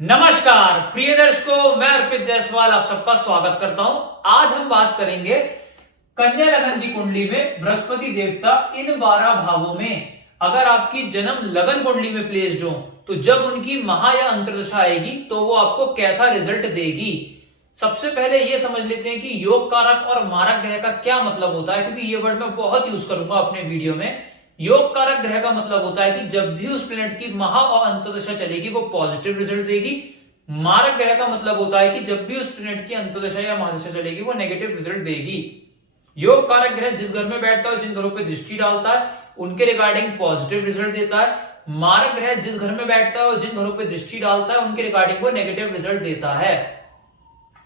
नमस्कार प्रिय दर्शकों, मैं अर्पित जायसवाल आप सबका स्वागत करता हूं। आज हम बात करेंगे कन्या लगन की कुंडली में बृहस्पति देवता इन 12 भावों में अगर आपकी जन्म लगन कुंडली में प्लेस्ड हो तो जब उनकी महा या अंतर्दशा आएगी तो वो आपको कैसा रिजल्ट देगी। सबसे पहले ये समझ लेते हैं कि योग कारक और मारक ग्रह का क्या मतलब होता है, क्योंकि ये वर्ड मैं बहुत यूज करूंगा अपने वीडियो में। योग कारक ग्रह का मतलब होता है कि जब भी उस प्लेनेट की महा और अंतर्दशा चलेगी वो पॉजिटिव रिजल्ट देगी। मारक ग्रह का मतलब होता है कि जब भी उस प्लेनेट की अंतर्दशा या महादशा चलेगी वो नेगेटिव रिजल्ट देगी। योग कारक ग्रह जिस घर में बैठता है, जिन घरों पे दृष्टि डालता है, उनके रिगार्डिंग पॉजिटिव रिजल्ट देता है। मारक ग्रह जिस घर में बैठता है और जिन घरों पे दृष्टि डालता है, उनके रिगार्डिंग वो नेगेटिव रिजल्ट देता है।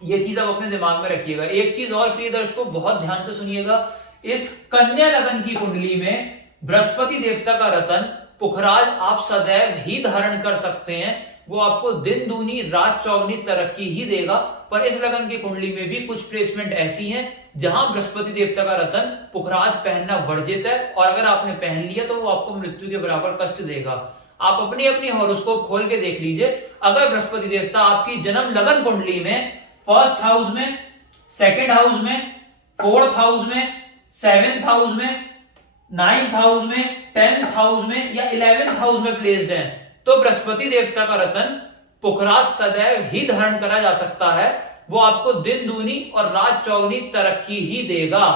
ये चीज आप अपने दिमाग में रखिएगा। एक चीज और प्रिय दर्शकों, बहुत ध्यान से सुनिएगा, इस कन्या लगन की कुंडली में बृहस्पति देवता का रतन पुखराज आप सदैव ही धारण कर सकते हैं। वो आपको दिन दूनी रात चौगनी तरक्की ही देगा। पर इस लगन की कुंडली में भी कुछ प्लेसमेंट ऐसी हैं जहां बृहस्पति देवता का रतन पुखराज पहनना वर्जित है, और अगर आपने पहन लिया तो वो आपको मृत्यु के बराबर कष्ट देगा। आप अपनी अपनी हॉरोस्कोप खोल के देख लीजिए। अगर बृहस्पति देवता आपकी जन्म लगन कुंडली में फर्स्ट हाउस में, सेकेंड हाउस में, फोर्थ हाउस में, सेवेंथ हाउस में, नाइन्थ हाउस में, 10th हाउस में या 11th हाउस में प्लेस्ड है तो बृहस्पति देवता का रतन पुखराज सदैव ही धारण करा जा सकता है। वो आपको दिन दूनी और रात चौगनी तरक्की ही देगा।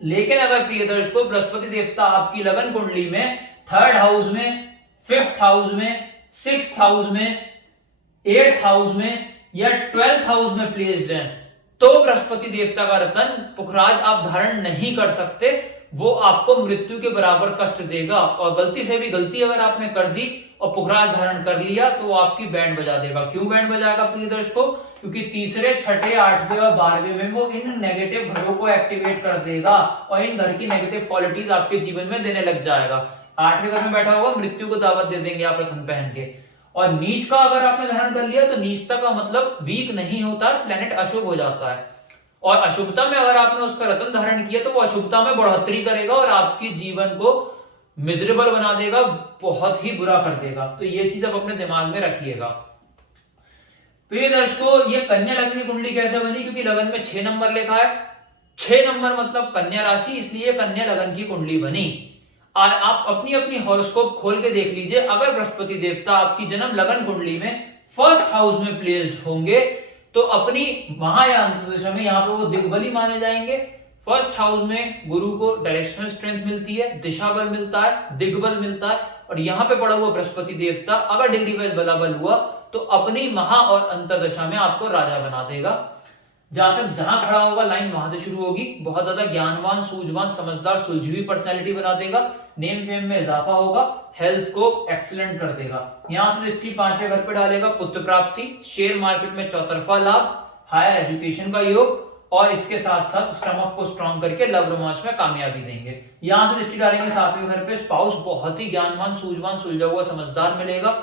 लेकिन अगर प्रिय दर्शकों बृहस्पति देवता आपकी लगन कुंडली में थर्ड हाउस में, फिफ्थ हाउस में, सिक्स्थ हाउस में, एट्थ हाउस में या 12th हाउस में प्लेस्ड है तो बृहस्पति देवता का रतन पुखराज आप धारण नहीं कर सकते। वो आपको मृत्यु के बराबर कष्ट देगा। और गलती से भी गलती अगर आपने कर दी और पुखराज धारण कर लिया तो वो आपकी बैंड बजा देगा। क्यों बैंड बजाएगा प्रिय दर्शकों? क्योंकि तीसरे, छठे, 8वें और 12वें में वो इन नेगेटिव घरों को एक्टिवेट कर देगा और इन घर की नेगेटिव क्वालिटीज आपके जीवन में देने लग जाएगा। 8वें घर में बैठा होगा, मृत्यु को दावत दे देंगे आप रतन पहन के। और नीच का अगर आपने धारण कर लिया तो नीचता का मतलब वीक नहीं होता, प्लेनेट अशुभ हो जाता है। और अशुभता में अगर आपने उसका रतन धारण किया तो वो अशुभता में बढ़ोतरी करेगा और आपके जीवन को मिजरेबल बना देगा, बहुत ही बुरा कर देगा। तो ये चीज आप अपने दिमाग में रखिएगा। प्रिय दर्शकों, ये कन्या लगन की कुंडली कैसे बनी? क्योंकि लगन में 6 नंबर लिखा है। 6 नंबर मतलब कन्या राशि, इसलिए कन्या लगन की कुंडली बनी। आप अपनी अपनी हॉरोस्कोप खोल के देख लीजिए। अगर बृहस्पति देवता आपकी जन्म लगन कुंडली में फर्स्ट हाउस में प्लेस्ड होंगे तो अपनी महा या अंतर्दशा में यहाँ पे वो दिग्बली माने जाएंगे। फर्स्ट हाउस में गुरु को डायरेक्शनल स्ट्रेंथ मिलती है, दिशा बल मिलता है, दिग्बल मिलता है। और यहाँ पे पड़ा हुआ बृहस्पति देवता अगर डिग्री वाइज बलाबल हुआ तो अपनी महा और अंतर्दशा में आपको राजा बना देगा। जहां खड़ा होगा लाइन वहां से शुरू होगी। बहुत ज्यादा ज्ञानवान, सूझवान, समझदार, सुलझी हुई पर्सनैलिटी बना देगा। नेम फेम में इजाफा होगा, हेल्थ को एक्सीलेंट कर देगा। यहां से दृष्टि 5वें घर पे डालेगा, पुत्र प्राप्ति, शेयर मार्केट में चौतरफा लाभ, हायर एजुकेशन का योग, और इसके साथ साथ स्टमक को स्ट्रॉन्ग करके लव रोमांस में कामयाबी देंगे। यहां से दृष्टि डालेंगे 7वें घर पे, स्पाउस बहुत ही ज्ञानवान, सूझवान, सुलझा हुआ, समझदार मिलेगा।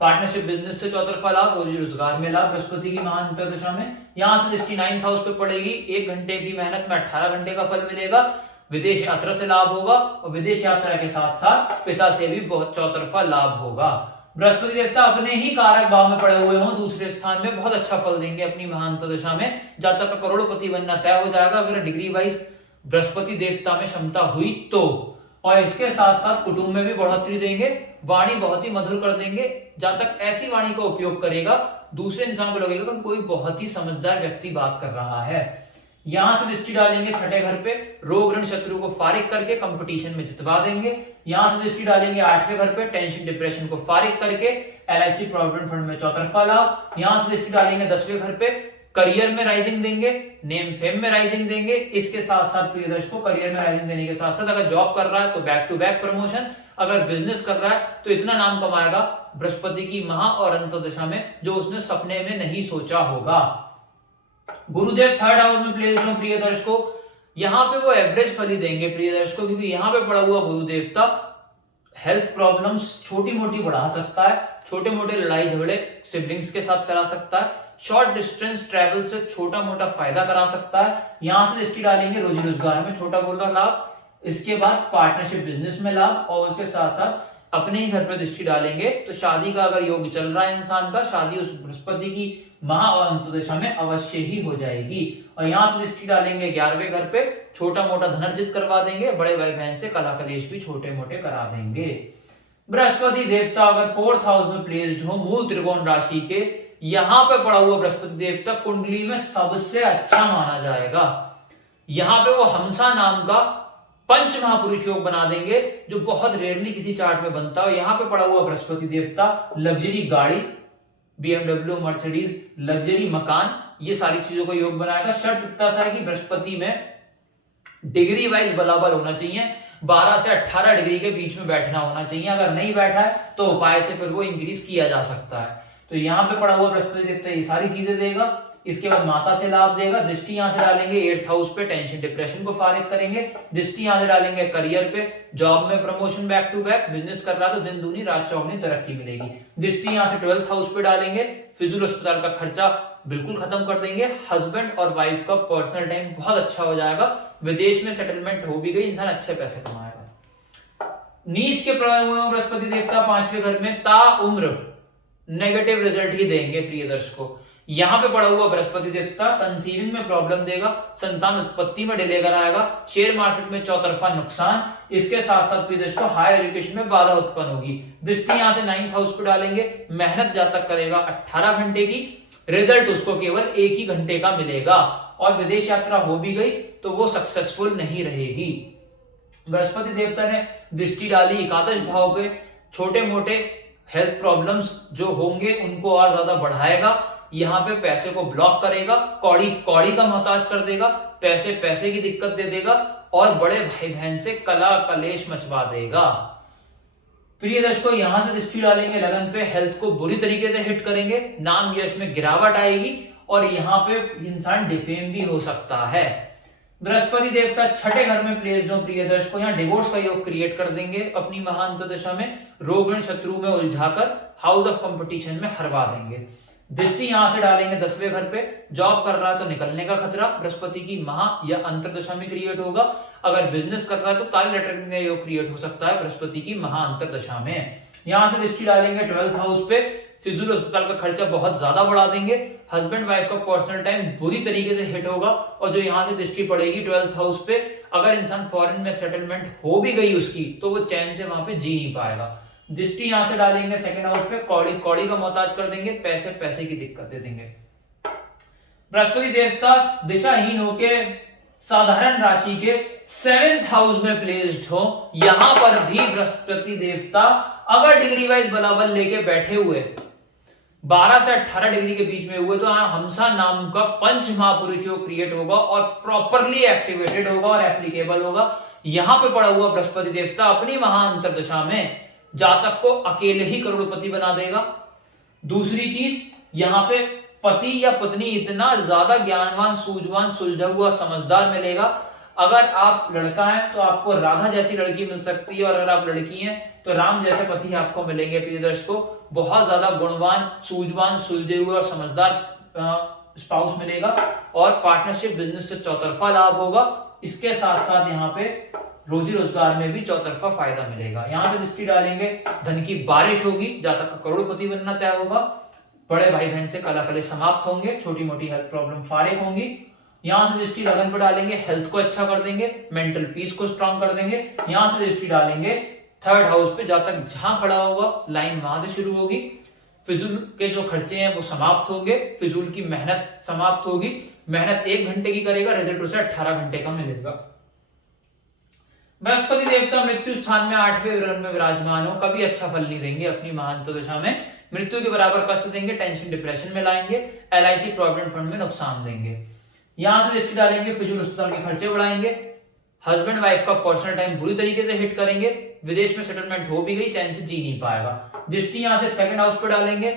पार्टनरशिप बिजनेस से चौतरफा लाभ, रोजी रोजगार में लाभ बृहस्पति की महान अंतर्दशा में। यहां से दृष्टि 9th हाउस पे पड़ेगी। 1 घंटे की मेहनत में 18 घंटे का फल मिलेगा। विदेश यात्रा से लाभ होगा और विदेश यात्रा के साथ साथ पिता से भी बहुत चौतरफा लाभ होगा। बृहस्पति देवता अपने ही कारक भाव में पड़े हुए हों, दूसरे स्थान में, बहुत अच्छा फल देंगे अपनी महान अंतर्दशा में। जातक का करोड़पति बनना तय हो जाएगा अगर डिग्री वाइज बृहस्पति देवता में क्षमता हुई तो। और इसके साथ साथ कुटुंब में भी बढ़ोतरी देंगे, वाणी बहुत ही मधुर कर देंगे। जातक ऐसी वाणी का उपयोग करेगा दूसरे इंसान को लगेगा कि कोई बहुत ही समझदार व्यक्ति बात कर रहा है। यहां से दृष्टि डालेंगे 6ठे घर पे, रोग ऋण शत्रु को फारिग करके कंपटीशन में जितवा देंगे। यहां से दृष्टि डालेंगे 8वें घर पे, टेंशन डिप्रेशन को फारिग करके LIC प्रोविडेंट फंड में चौतरफा लाभ। यहां से दृष्टि डालेंगे 10वें घर पे, करियर में राइजिंग देंगे, नेम फेम में राइजिंग देंगे। इसके साथ साथ प्रिय दर्शकों, करियर में राइजिंग देने के साथ साथ अगर जॉब कर रहा है तो बैक टू बैक प्रमोशन, अगर बिजनेस कर रहा है तो इतना नाम कमाएगा बृहस्पति की महा और अंतर्दशा में जो उसने सपने में नहीं सोचा होगा। गुरुदेव थर्ड हाउस में प्लेस्ड हो प्रिय दर्शकों, यहाँ पे वो एवरेज फल ही देंगे प्रिय दर्शकों, क्योंकि यहाँ पे पड़ा हुआ गुरुदेवता हेल्थ प्रॉब्लम्स छोटी मोटी बढ़ा सकता है, छोटे मोटे लड़ाई झगड़े सिबलिंग्स के साथ करा सकता है, शॉर्ट डिस्टेंस ट्रैवल से छोटा मोटा फायदा करा सकता है। यहां से दृष्टि डालेंगे रोजी रोजगार में छोटा मोटा लाभ, इसके बाद पार्टनरशिप बिजनेस में लाभ, और उसके साथ साथ अपने ही घर पर दृष्टि डालेंगे तो शादी का अगर योग चल रहा है इंसान का, शादी उस बृहस्पति की महा और अंतर्दशा में अवश्य ही हो जाएगी। और यहाँ से दृष्टि डालेंगे 11वें घर पे, छोटा मोटा धन अर्जित करवा देंगे, बड़े भाई बहन से कला कलेश भी छोटे मोटे करा देंगे। बृहस्पति देवता अगर 4th हाउस में प्लेस्ड हो मूल त्रिकोण राशि के, यहाँ पे पड़ा हुआ बृहस्पति देवता कुंडली में सबसे अच्छा माना जाएगा। यहाँ पे वो हमसा नाम का पंच महापुरुष योग बना देंगे जो बहुत रेयरली किसी चार्ट में बनता है। यहाँ पे पड़ा हुआ बृहस्पति देवता लग्जरी गाड़ी, BMW, मर्सिडीज, लग्जरी मकान, ये सारी चीजों का योग बनाएगा। शर्त इतना सा है कि बृहस्पति में डिग्री वाइज बराबर होना चाहिए, 12 से 18 डिग्री के बीच में बैठना होना चाहिए। अगर नहीं बैठा है तो उपाय से फिर वो इंक्रीज किया जा सकता है। तो यहाँ पे पड़ा हुआ बृहस्पति देवता ये सारी चीजें देगा। इसके बाद माता से लाभ देगा। दृष्टि यहाँ से डालेंगे 8th हाउस पे, टेंशन डिप्रेशन को फारिग करेंगे। दृष्टि यहाँ से डालेंगे करियर पे, जॉब में promotion back to back, business कर रहा है तो दिन दूनी रात चौगुनी तरक्की मिलेगी। दृष्टि यहाँ से 12th हाउस पे डालेंगे, फिजूल अस्पताल का खर्चा बिल्कुल खत्म कर देंगे। हस्बैंड और वाइफ का पर्सनल टाइम बहुत अच्छा हो जाएगा। विदेश में सेटलमेंट हो भी गई, इंसान अच्छे पैसे कमाएगा। नीच के प्रभाव हुए बृहस्पति देवता 5वें घर में ता उम्र नेगेटिव रिजल्ट ही देंगे प्रिय दर्शकों। यहाँ पे पड़ा हुआ बृहस्पति देवता कंसीविंग में प्रॉब्लम देगा, संतान उत्पत्ति में डिले कराएगा, शेयर मार्केट में चौतरफा नुकसान, इसके साथ साथ प्रिय दर्शकों हायर एजुकेशन में बाधा उत्पन्न होगी। दृष्टि यहाँ से 9th हाउस पे डालेंगे, मेहनत जातक करेगा 18 घंटे की, रिजल्ट उसको केवल 1 ही घंटे का मिलेगा। और विदेश यात्रा हो भी गई तो वो सक्सेसफुल नहीं रहेगी। बृहस्पति देवता ने दृष्टि डाली एकादश भाव पे, छोटे मोटे हेल्थ प्रॉब्लम्स जो होंगे उनको और ज्यादा बढ़ाएगा। यहाँ पे पैसे को ब्लॉक करेगा, कौड़ी कौड़ी का मोहताज कर देगा, पैसे की दिक्कत दे देगा और बड़े भाई बहन से कला कलेश मचवा देगा। प्रिय दर्शकों यहां से दृष्टि डालेंगे लगन पे, हेल्थ को बुरी तरीके से हिट करेंगे, नाम यश में गिरावट आएगी और यहाँ पे इंसान डिफेम भी हो सकता है। बृहस्पति देवता 6ठे घर में प्लेस्ड हो प्रिय दर्शकों, यहाँ डिवोर्स का योग क्रिएट कर देंगे अपनी महान दशा में, रोग शत्रु में उलझाकर हाउस ऑफ कंपटीशन में हरवा देंगे। दृष्टि यहां से डालेंगे 10वें घर पे, जॉब कर रहा है तो निकलने का खतरा बृहस्पति की महा या अंतरदशा में क्रिएट होगा। अगर बिजनेस कर रहा है तो ताले लटकने का योग क्रिएट हो सकता है बृहस्पति की महा अंतरदशा में। यहां से दृष्टि डालेंगे 12th हाउस पे, फिजूल अस्पताल का खर्चा बहुत ज्यादा बढ़ा देंगे, हस्बैंड वाइफ का पर्सनल टाइम बुरी तरीके से हिट होगा। और जो यहाँ से दृष्टि पड़ेगी 12th हाउस पे, अगर इंसान फॉरेन में सेटलमेंट हो भी गई उसकी तो वो चैन से वहां पे जी नहीं पाएगा। दृष्टि यहां से डालेंगे 2nd हाउस पे, कौड़ी का मोहताज कर देंगे, पैसे की दिक्कत दे देंगे। बृहस्पति देवता दिशाहीन होके साधारण राशि के 7th हाउस में प्लेस्ड हो, यहां पर भी बृहस्पति देवता अगर डिग्री वाइज बलाबल लेके बैठे हुए 12 से 18 डिग्री के बीच में हुए तो हमसा नाम का पंच महापुरुष योग क्रिएट होगा और प्रॉपरली एक्टिवेटेड होगा और एप्लीकेबल होगा। यहां पे पड़ा हुआ बृहस्पति देवता अपनी महाअंतरदशा में जातक को अकेले ही करोड़पति बना देगा। दूसरी चीज, यहाँ पे पति या पत्नी इतना ज्यादा ज्ञानवान, सूझवान, सुलझा हुआ, समझदार मिलेगा। अगर आप लड़का है तो आपको राधा जैसी लड़की मिल सकती है और अगर आप लड़की हैं तो राम जैसे पति आपको मिलेंगे। प्रिय दर्शकों बहुत ज्यादा गुणवान, सूझवान, सुलझे हुए और समझदार स्पाउस मिलेगा और पार्टनरशिप बिजनेस से चौतरफा लाभ होगा। इसके साथ साथ यहाँ पे रोजी रोजगार में भी चौतरफा फायदा मिलेगा। यहां से दृष्टि डालेंगे, धन की बारिश होगी, जातक का करोड़पति बनना तय होगा, बड़े भाई बहन से कला कलेश समाप्त होंगे, छोटी मोटी हेल्थ प्रॉब्लम फारिग होंगी। यहां से दृष्टि लगन पर डालेंगे, हेल्थ को अच्छा कर देंगे, मेंटल पीस को स्ट्रांग कर देंगे। यहां से दृष्टि डालेंगे 3rd हाउस पे, जातक जहां खड़ा होगा लाइन वहां से शुरू होगी, फिजूल के जो खर्चे हैं वो समाप्त होंगे, फिजूल की मेहनत समाप्त होगी, मेहनत 1 घंटे की करेगा, रिजल्ट उसे 18 घंटे का मिलेगा। बृहस्पति देवता मृत्यु स्थान में 8वें घर में विराजमान हो, कभी अच्छा फल नहीं देंगे अपनी महाअंतरदशा में, मृत्यु के बराबर कष्ट देंगे, टेंशन डिप्रेशन में लाएंगे, LIC प्रोविडेंट फंड में नुकसान देंगे। यहां से दृष्टि डालेंगे, फिजूल अस्पताल के खर्चे बढ़ाएंगे, हस्बैंड वाइफ का पर्सनल टाइम बुरी तरीके से हिट करेंगे, विदेश में सेटलमेंट हो भी गई, चैन से जी नहीं पाएगा। दृष्टि यहां से 2nd हाउस पे डालेंगे,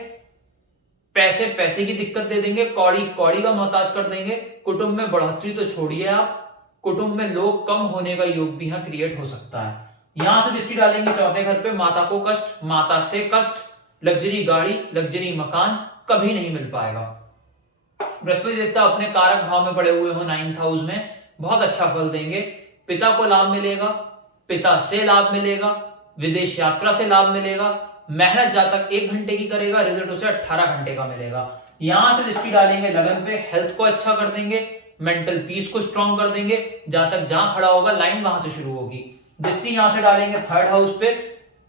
पैसे की दिक्कत दे देंगे, कौड़ी का मोहताज कर देंगे, कुटुंब में बढ़ोतरी तो छोड़िए आप, कुटुंब में लोग कम होने का योग भी यहाँ क्रिएट हो सकता है। यहां से दृष्टि डालेंगे 4थे घर पे, माता को कष्ट, माता से कष्ट, लग्जरी गाड़ी, लग्जरी मकान कभी नहीं मिल पाएगा। बृहस्पति देवता अपने कारक भाव में पड़े हुए हो 9th हाउस में, बहुत अच्छा फल देंगे, पिता को लाभ मिलेगा, पिता से लाभ मिलेगा, विदेश यात्रा से लाभ मिलेगा। मेहनत जहां तक 1 घंटे की करेगा, रिजल्ट उसे 18 घंटे का मिलेगा। यहां से दृष्टि डालेंगे लगन पे, हेल्थ को अच्छा कर देंगे, मेंटल पीस को स्ट्रॉन्ग कर देंगे। जहां खड़ा होगा लाइन वहां से शुरू होगी। दृष्टि यहां से डालेंगे 3rd हाउस पे,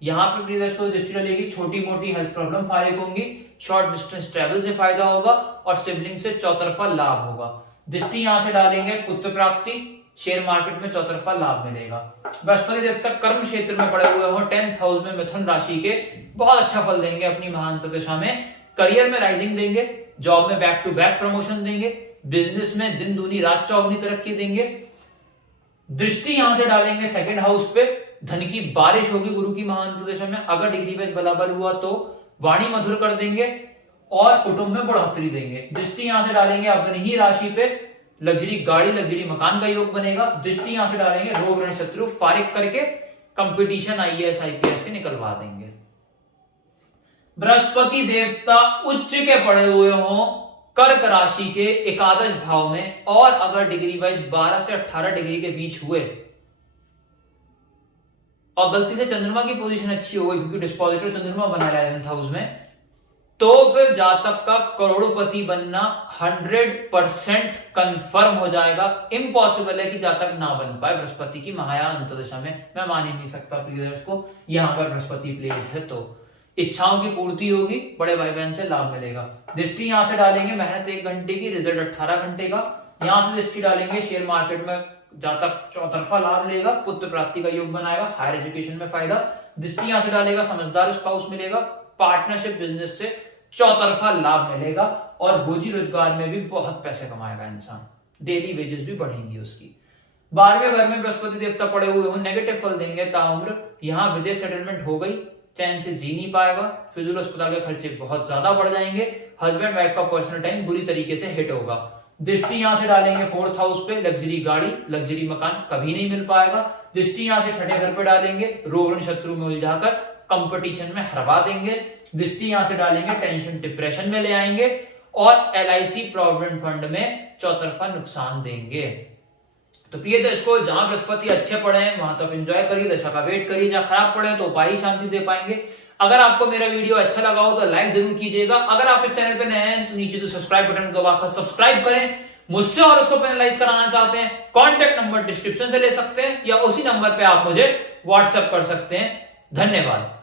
यहाँ पे प्रिय दर्शकों दृष्टि डालेगी, छोटी मोटी हेल्थ प्रॉब्लम फारिग होंगी, शॉर्ट डिस्टेंस ट्रेवल से फायदा होगा और सिबलिंग से चौतरफा लाभ होगा। दृष्टि यहां से डालेंगे पुत्र प्राप्ति, शेयर मार्केट में चौतरफा लाभ मिलेगा। बृहस्पति देवता कर्म क्षेत्र में पड़े हुए हो 10th हाउस में मिथुन राशि के, बहुत अच्छा फल देंगे अपनी महांत दशा में। करियर में राइजिंग देंगे, जॉब में बैक टू बैक प्रमोशन देंगे, बिजनेस में दिन दूनी रात चौगुनी तरक्की देंगे। दृष्टि यहां से डालेंगे 2nd हाउस पे, धन की बारिश होगी गुरु की महांत दशा में। अगर डिग्री वाइज बलाबल हुआ तो वाणी मधुर कर देंगे और कुटुंब में बढ़ोतरी देंगे। दृष्टि यहां से डालेंगे अपनी ही राशि पे, लग्जरी गाड़ी लग्जरी मकान का योग बनेगा। दृष्टि यहां से डालेंगे रोग ऋण शत्रु फारिग करके कंपटीशन IAS IPS के निकलवा देंगे। बृहस्पति देवता उच्च के पड़े हुए हों कर्क राशि के एकादश भाव में, और अगर डिग्री वाइज 12 से 18 डिग्री के बीच हुए और गलती से चंद्रमा की पोजीशन अच्छी हो गई, क्योंकि डिस्पोजिटर चंद्रमा बना रहा है 11th हाउस में, तो फिर जातक का करोड़पति बनना 100% कंफर्म हो जाएगा। इम्पॉसिबल है कि जातक ना बन पाए बृहस्पति की महायान अंतर्दशा में। मैं मान ही नहीं सकता प्रिय को, यहां पर बृहस्पति प्लेट है तो इच्छाओं की पूर्ति होगी, बड़े भाई बहन से लाभ मिलेगा। दृष्टि यहां से डालेंगे मेहनत 1 घंटे की, रिजल्ट 18 घंटे का। यहां से दृष्टि डालेंगे शेयर मार्केट में जातक चौतरफा लाभ लेगा, पुत्र प्राप्ति का योग बनाएगा, हायर एजुकेशन में फायदा। दृष्टि यहां से डालेगा समझदार स्पाउस मिलेगा, पार्टनरशिप बिजनेस से चौतरफा लाभ मिलेगा, और रोजी रोजगार में भी बहुत पैसे कमाएगा इंसान, डेली वेजेस भी बढ़ेंगी उसकी। 12वें घर में बृहस्पति देवता पड़े हुए हो नेगेटिव फल देंगे ताउम्र। यहाँ विदेश सेटलमेंट हो गई, चैन से जी नहीं पाएगा, फिजूल अस्पताल के खर्चे बहुत ज्यादा बढ़ जाएंगे, हस्बैंड वाइफ का पर्सनल टाइम बुरी तरीके से हिट होगा। दृष्टि यहां से डालेंगे 4th हाउस पे, लग्जरी गाड़ी लग्जरी मकान कभी नहीं मिल पाएगा। दृष्टि यहां से 6ठे घर पे डालेंगे, रोग ऋण शत्रु में उलझाकर कंपटीशन में हरवा देंगे। दृष्टि यहां से डालेंगे टेंशन डिप्रेशन में ले आएंगे, और LIC प्रोविडेंट फंड में चौतरफा नुकसान देंगे। तो प्रिय दर्शकों, जहां बृहस्पति अच्छे पड़े हैं वहां तक एंजॉय करिए, दशा का वेट करिए। जहां खराब पड़े हैं तो उपाय ही शांति दे पाएंगे। अगर आपको मेरा वीडियो अच्छा लगा हो तो लाइक जरूर कीजिएगा। अगर आप इस चैनल पे नए हैं तो नीचे जो सब्सक्राइब बटन दबाकर सब्सक्राइब करें। मुझसे और उसको पेनलाइज कराना चाहते हैं, कॉन्टेक्ट नंबर डिस्क्रिप्शन से ले सकते हैं, या उसी नंबर पे आप मुझे व्हाट्सएप कर सकते हैं। धन्यवाद।